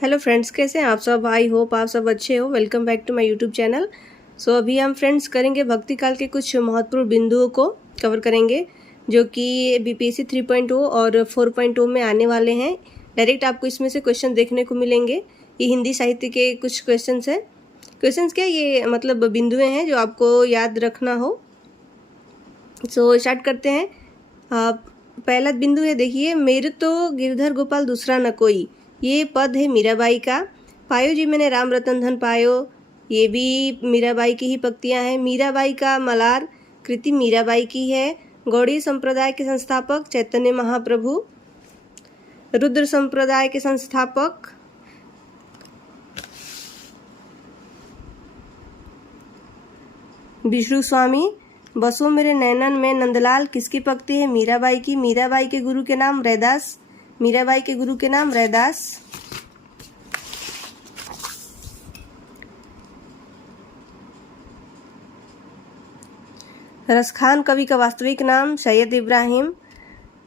Hello friends, कैसे हैं आप सब। आई होप आप सब अच्छे हो। Welcome back to my YouTube channel. अभी हम फ्रेंड्स करेंगे भक्ति काल के कुछ महत्वपूर्ण बिंदुओं को कवर करेंगे जो कि बीपीएससी 3.0 और 4.0 में आने वाले हैं। डायरेक्ट आपको इसमें से क्वेश्चन देखने को मिलेंगे। ये हिंदी साहित्य के कुछ क्वेश्चंस हैं। क्वेश्चंस क्या, ये मतलब बिंदुएँ हैं जो आपको याद रखना हो। स्टार्ट करते हैं। पहला बिंदु है, देखिए, मेरे तो गिरधर गोपाल दूसरा न कोई। ये पद है मीराबाई का। पायो जी मैंने राम रतन धन पायो, ये भी मीराबाई की ही पंक्तियां हैं। मीराबाई का मलार कृति मीराबाई की है। गौड़ीय संप्रदाय के संस्थापक चैतन्य महाप्रभु। रुद्र संप्रदाय के संस्थापक विष्णु स्वामी। बसो मेरे नैनन में नंदलाल किसकी पंक्ति है? मीराबाई की। मीराबाई के गुरु के नाम रैदास। मीराबाई के गुरु के नाम रैदास। रसखान कवि का वास्तविक नाम सैयद इब्राहिम।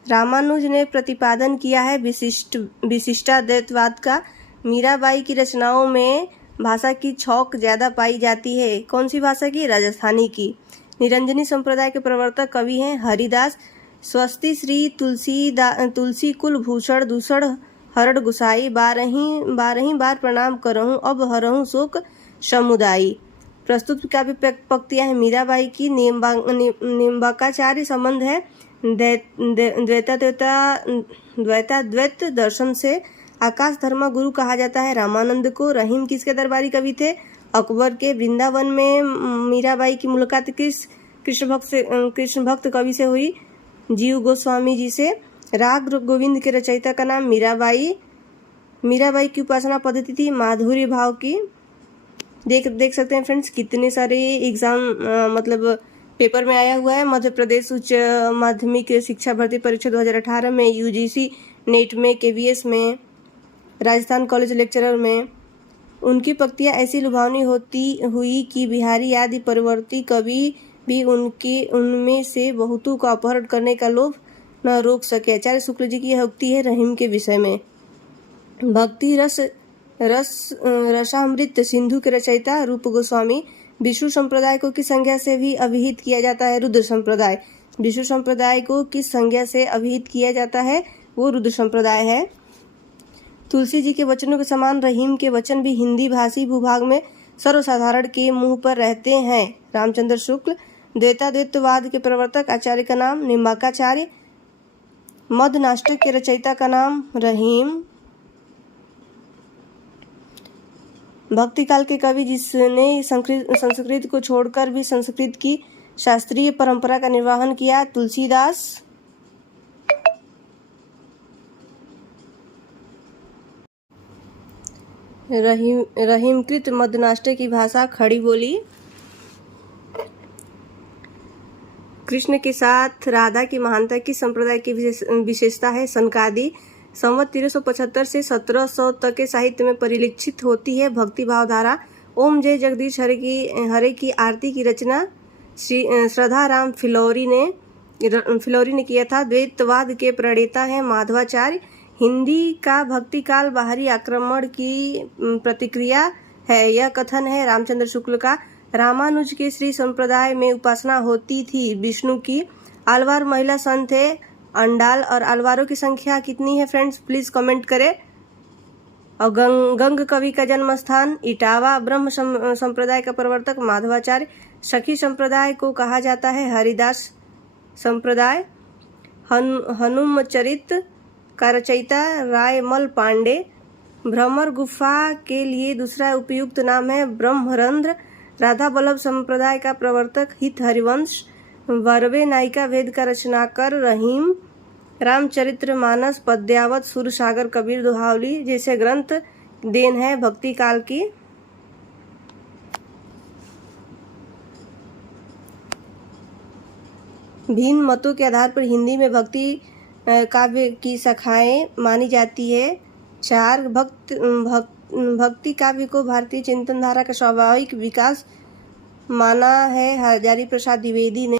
रामानुज ने प्रतिपादन किया है विशिष्टाद्वैतवाद का। मीराबाई की रचनाओं में भाषा की छौक ज़्यादा पाई जाती है। कौन सी भाषा की? राजस्थानी की। निरंजनी संप्रदाय के प्रवर्तक कवि हैं हरिदास। स्वस्ति श्री तुलसी कुलभूषण दूषण हरड़ गुसाई। बारही बार प्रणाम करहूँ अब हरहूँ शोक समुदायी। प्रस्तुत काव्य पंक्तियां हैं मीराबाई की। निम्बाकाचार्य संबंध है द्वैताद्वैत दर्शन से। आकाश धर्मा गुरु कहा जाता है रामानंद को। रहीम किसके दरबारी कवि थे? अकबर के। वृंदावन में मीराबाई की मुलाकात कृष्ण भक्त कवि से हुई? जीव गोस्वामी जी से। राग गोविंद के रचयिता का नाम मीराबाई। मीराबाई की उपासना पद्धति थी माधुर्य भाव की। देख सकते हैं फ्रेंड्स, कितने सारे एग्जाम मतलब पेपर में आया हुआ है। मध्य प्रदेश उच्च माध्यमिक शिक्षा भर्ती परीक्षा 2018 में, यूजीसी नेट में, केवीएस में, राजस्थान कॉलेज लेक्चरर में। उनकी पंक्तियां ऐसी लुभावनी हुई कि बिहारी आदि परवर्ती कवि भी उनमें से बहुतों का अपहरण करने का लोभ न रोक सके। आचार्य शुक्ल जी की यह उक्ति है रहीम के विषय में। भक्ति रसामृत सिंधु के रचयिता रूप गोस्वामी। विष्णु संप्रदाय को किस संज्ञा से भी अभिहित किया जाता है? रुद्र संप्रदाय। विष्णु संप्रदाय को किस संज्ञा से अभिहित किया जाता है? वो रुद्र संप्रदाय है। तुलसी जी के वचनों के समान रहीम के वचन भी हिंदी भाषी भूभाग में सर्वसाधारण के मुंह पर रहते हैं। रामचंद्र शुक्ल। द्वैताद्वैतवाद के प्रवर्तक आचार्य का नाम निम्बाकाचार्य। मधनाष्टक के रचयिता का नाम रहीम। भक्ति काल के कवि जिसने संस्कृत को छोड़कर भी संस्कृत की शास्त्रीय परंपरा का निर्वहन किया? तुलसीदास। रहीमकृत मधनाष्टक की भाषा खड़ी बोली। कृष्ण के साथ राधा की महानता की संप्रदाय की विशेषता है? सनकादि। संवत 1375 से 1700 तक के साहित्य में परिलक्षित होती है भक्ति भावधारा। ओम जय जगदीश हरे की आरती की रचना श्रद्धा राम फिलौरी ने किया था। द्वैतवाद के प्रणेता हैं माधवाचार्य। हिंदी का भक्ति काल बाहरी आक्रमण की प्रतिक्रिया है, यह कथन है रामचंद्र शुक्ल का। रामानुज के श्री संप्रदाय में उपासना होती थी विष्णु की। आलवार महिला संत है अंडाल। और आलवारों की संख्या कितनी है फ्रेंड्स, प्लीज कमेंट करें। और गंग कवि का जन्म स्थान इटावा। ब्रह्म संप्रदाय का प्रवर्तक माधवाचार्य। सखी संप्रदाय को कहा जाता है हरिदास संप्रदाय। हनुमचरित का रचयिता रायमल पांडे। भ्रमर गुफा के लिए दूसरा उपयुक्त नाम है ब्रह्मरंध्र। राधा वल्लभ संप्रदाय का प्रवर्तक हित हरिवंश। वर्वे नायिका वेद का रचनाकर रहीम। रामचरितमानस पद्यावत सूरसागर कबीर दोहावली जैसे ग्रंथ देन है भक्ति काल की। भिन्न मतों के आधार पर हिंदी में भक्ति काव्य की शाखाएं मानी जाती है। 4 भक्ति काव्य को भारतीय चिंतन धारा का स्वाभाविक विकास माना है हजारी प्रसाद द्विवेदी ने।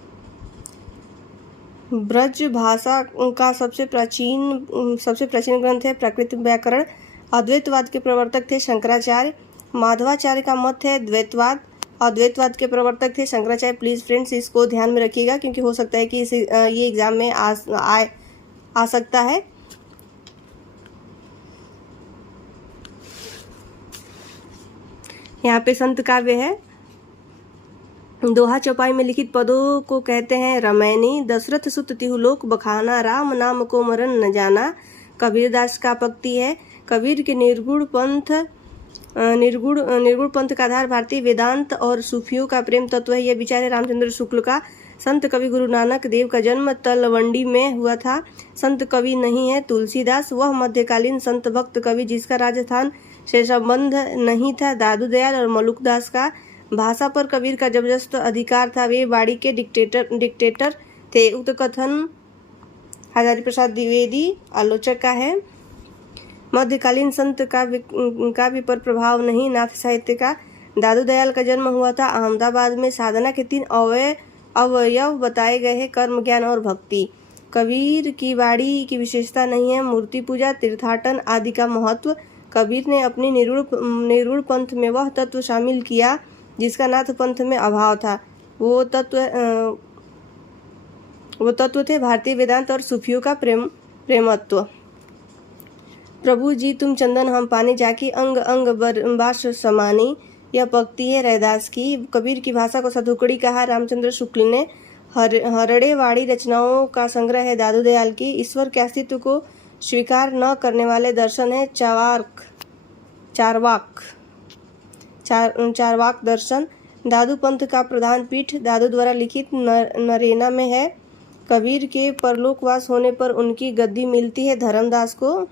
ब्रज भाषा का सबसे प्राचीन ग्रंथ है प्राकृत व्याकरण। अद्वैतवाद के प्रवर्तक थे शंकराचार्य। माधवाचार्य का मत है द्वैतवाद। अद्वैतवाद के प्रवर्तक थे शंकराचार्य। प्लीज़ फ्रेंड्स इसको ध्यान में रखिएगा क्योंकि हो सकता है कि ये एग्जाम में आ सकता है। यहाँ पे संत काव्य है। दोहा चौपाई में लिखित पदों को कहते हैं रमैनी। दशरथ सुत तिहुलोक बखाना, राम नाम को मरण न जाना। कबीरदास का पंक्ति है। कबीर के निर्गुण पंथ का आधार भारतीय वेदांत और सूफियों का प्रेम तत्व है। यह विचार है रामचंद्र शुक्ल का। संत कवि गुरु नानक देव का जन्म तलवंडी में हुआ था। संत कवि नहीं है तुलसीदास, वह मध्यकालीन संत भक्त कवि जिसका राजस्थान से संबंध नहीं था। दादू दयाल और मलुकदास का भाषा पर कबीर का जबरदस्त अधिकार था। वे वाड़ी के डिक्टेटर थे। उक्त कथन हजारी प्रसाद द्विवेदी आलोचक का है। मध्यकालीन संत काव्य पर प्रभाव नहीं। नाथ साहित्य का। दादू दयाल का जन्म हुआ था अहमदाबाद में। साधना के 3 अवयव बताए गए हैं, कर्म, ज्ञान और भक्ति। कबीर की वाणी की विशेषता नहीं है मूर्ति पूजा, तीर्थाटन आदि का महत्व। कबीर ने अपनी निरूढ़ पंथ में वह तत्व शामिल किया जिसका नाथ पंथ में अभाव था। वो तत्व थे भारतीय वेदांत और सूफियों का प्रेमत्व। प्रभु जी तुम चंदन हम पानी, जाकी अंग अंग बास समानी। यह पंक्ति है रैदास की। कबीर की भाषा को सधुकड़ी कहा रामचंद्र शुक्ल ने। हरड़ेवाड़ी रचनाओं का संग्रह है दादू दयाल की। ईश्वर के अस्तित्व को स्वीकार न करने वाले दर्शन है चारवाक दर्शन। दादू पंथ का प्रधान पीठ दादू द्वारा लिखित नरेना में है। कबीर के परलोकवास होने पर उनकी गद्दी मिलती है धर्मदास को।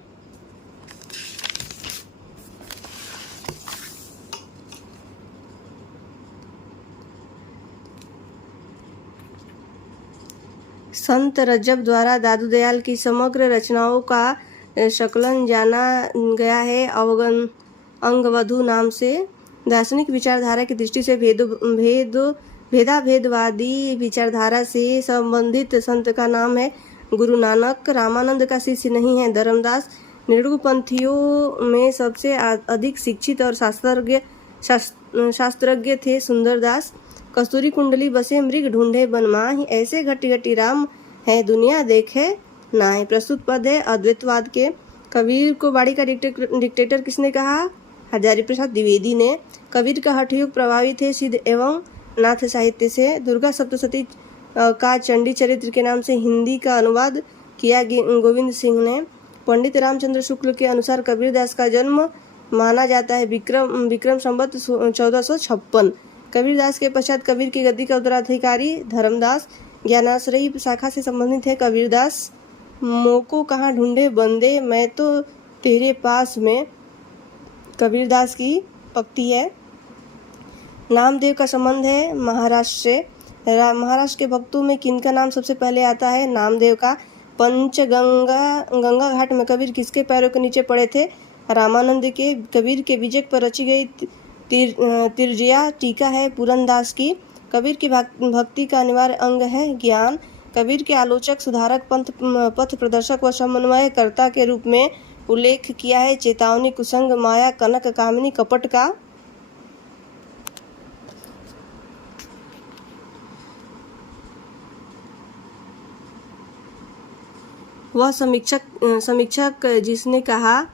संत रजब द्वारा दादू दयाल की समग्र रचनाओं का संकलन जाना गया है अंगवधु नाम से। दार्शनिक विचारधारा की दृष्टि से भेदाभेदवादी विचारधारा से संबंधित संत का नाम है गुरु नानक। रामानंद का शिष्य नहीं है धर्मदास। निरुपंथियों में सबसे अधिक शिक्षित और शास्त्रज्ञ थे सुंदरदास। कस्तूरी कुंडली बसे मृग ढूंढे बनमाहि, ऐसे घटी घटी राम है दुनिया देखे नाहि। प्रस्तुत पद है अद्वैतवाद के। कबीर को वाड़ी का डिक्टेटर किसने कहा? हजारी प्रसाद द्विवेदी ने। कबीर का हठयोग प्रभावित है सिद्ध एवं नाथ साहित्य से। दुर्गा सप्तशती का चंडी चरित्र के नाम से हिंदी का अनुवाद किया गोविंद सिंह ने। पंडित रामचंद्र शुक्ल के अनुसार कबीरदास का जन्म माना जाता है विक्रम संवत 1456। कबीरदास के पश्चात कबीर की गद्दी का उत्तराधिकारी धर्मदास। ज्ञानाश्रयी शाखा से संबंधित है कबीरदास। मोको कहाँ ढूंढे बंदे, मैं तो तेरे पास में, कबीरदास की पंक्ति है। नामदेव का संबंध है महाराष्ट्र से। महाराष्ट्र के भक्तों में किनका नाम सबसे पहले आता है? नामदेव का। गंगा घाट में कबीर किसके पैरों के नीचे पड़े थे? रामानंद के। कबीर के विजय पर रची गई तिरजिया टीका है पुरनदास की। कबीर की भक्ति का अनिवार्य अंग है ज्ञान। कबीर के आलोचक, सुधारक, पथ प्रदर्शक व समन्वयकर्ता के रूप में उल्लेख किया है चेतावनी, कुसंग, माया, कनक, कामिनी, कपट का। वह समीक्षक जिसने कहा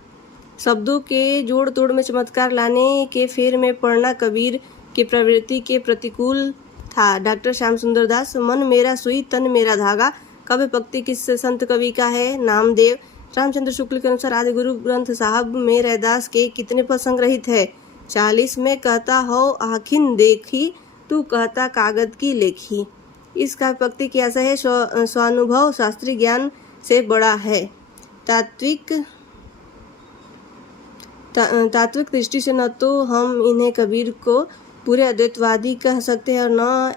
शब्दों के जोड़ तोड़ में चमत्कार लाने के फेर में पड़ना कबीर की प्रवृत्ति के प्रतिकूल था। डॉक्टर श्याम सुंदर दास। मन मेरा सुई तन मेरा धागा। काव्य पंक्ति किस संत कवि का है? नामदेव। रामचंद्र शुक्ल के अनुसार आदि गुरु ग्रंथ साहब में रैदास के कितने पद संग्रहित है? 40 में कहता हो आखिन देखी, तू कहता कागज की लेखी। इस काव्य पंक्ति की आशा है स्वानुभव शास्त्रीय ज्ञान से बड़ा है। तात्विक दृष्टि से न तो हम इन्हें कबीर को पूरे अद्वैतवादी कह सकते हैं और न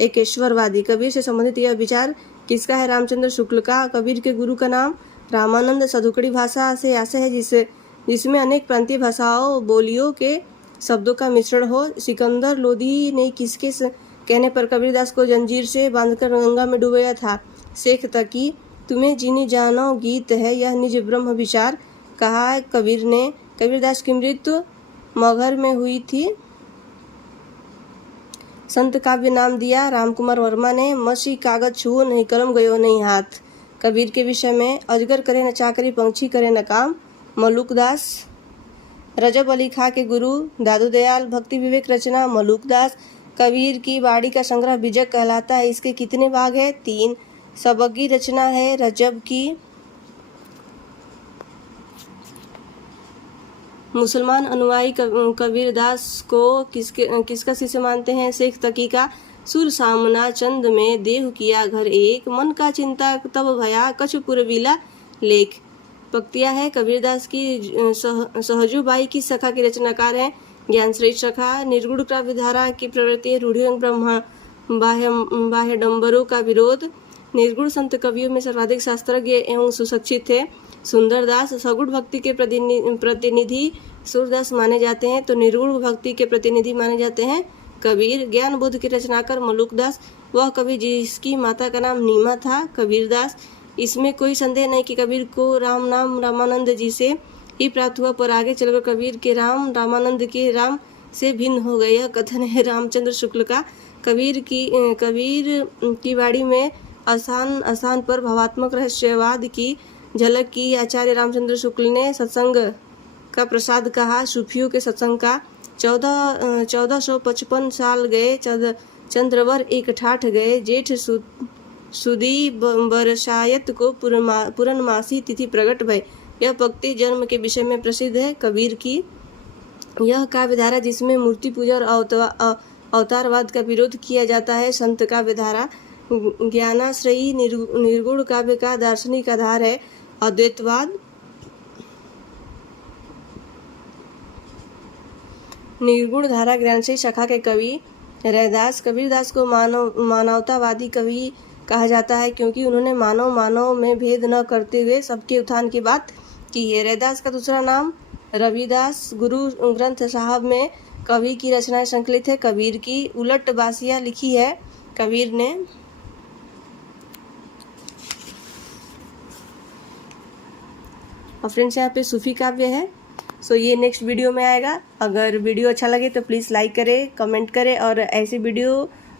एकेश्वरवादी। कबीर से संबंधित यह विचार किसका है? रामचंद्र शुक्ल का। कबीर के गुरु का नाम रामानंद। सधुकड़ी भाषा से आशय है जिसमें अनेक प्रांतीय भाषाओं बोलियों के शब्दों का मिश्रण हो। सिकंदर लोधी ने किसके कहने पर कबीरदास को जंजीर से बांधकर गंगा में डुबोया था? शेख तकी। तुम्हें जीनी जानो गीत है यह निज ब्रह्म विचार। कहा है कबीर ने। कबीरदास की मृत्यु मगहर में हुई थी। संत काव्य नाम दिया रामकुमार वर्मा ने। मसी कागज छुओ नहीं कलम गयो नहीं हाथ। कबीर के विषय में अजगर करे न चाकरी पंछी करे न काम, मलुकदास। रजब अली खां के गुरु दादू दयाल। भक्ति विवेक रचना मलुकदास। कबीर की बाड़ी का संग्रह बीजक कहलाता है। इसके कितने भाग है? 3। सबग्गी रचना है रजब की। मुसलमान अनुयायी कबीरदास को किसका शिष्य मानते हैं? शेख तकी का। सुर सामना चंद में देह किया घर एक, मन का चिंता तब भया कछु पुरविला लेख। पक्तिया है कबीरदास की। सहजूबाई की सखा की रचनाकार है। ज्ञान श्रेष्ठ सखा। निर्गुण काव्य धारा की प्रवृत्ति है। रूढ़ि ब्रह्मा बाह्य डम्बरों का विरोध। निर्गुण संत कवियों में सर्वाधिक शास्त्रज्ञ एवं सुशिक्षित थे। सुंदरदास सगुण भक्ति के प्रतिनिधि सूरदास माने जाते हैं, तो निर्गुण भक्ति के प्रतिनिधि माने जाते हैं कबीर। ज्ञान बोध के रचनाकार मलुकदास। वह कवि जिसकी माता का नाम नीमा था, कबीरदास। इसमें कोई संदेह नहीं कि कबीर को राम नाम रामानंद जी से ही प्राप्त हुआ, पर आगे चलकर कबीर के राम रामानंद के राम से भिन्न हो गए। यह कथन है रामचंद्र शुक्ल का। कबीर की बाड़ी में आसान पर भावात्मक रहस्यवाद की झलक की। आचार्य रामचंद्र शुक्ल ने सत्संग का प्रसाद कहा। सूफियों के सत्संग का। 1455 साल गए चंद्रवर एक ठाठ गए। जेठ सुदी बरसायत को पूर्णमासी तिथि प्रकट भय। यह भक्ति जन्म के विषय में प्रसिद्ध है कबीर की। यह काव्यधारा जिसमें मूर्ति पूजा और अवतारवाद का विरोध किया जाता है, संत काव्यधारा। ज्ञानाश्रयी निर्गुण काव्य का दार्शनिक आधार है अद्वैतवाद। निर्गुण धारा ज्ञानश्रयी शाखा के कवि रैदास। कबीरदास को मानवतावादी कवि कहा जाता है, क्योंकि उन्होंने मानव में भेद न करते हुए सबके उत्थान की बात की है। रैदास का दूसरा नाम रविदास। गुरु ग्रंथ साहब में कवि की रचनाएं संकलित है। कबीर की उलट बासिया लिखी है कबीर ने। और फ्रेंड्स, यहाँ पे सूफी काव्य है। सो ये नेक्स्ट वीडियो में आएगा। अगर वीडियो अच्छा लगे तो प्लीज़ लाइक करें, कमेंट करें, और ऐसी वीडियो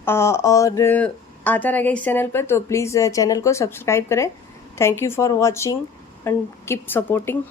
और आता रहेगा इस चैनल पर, तो प्लीज़ चैनल को सब्सक्राइब करें। Thank you for watching and keep supporting.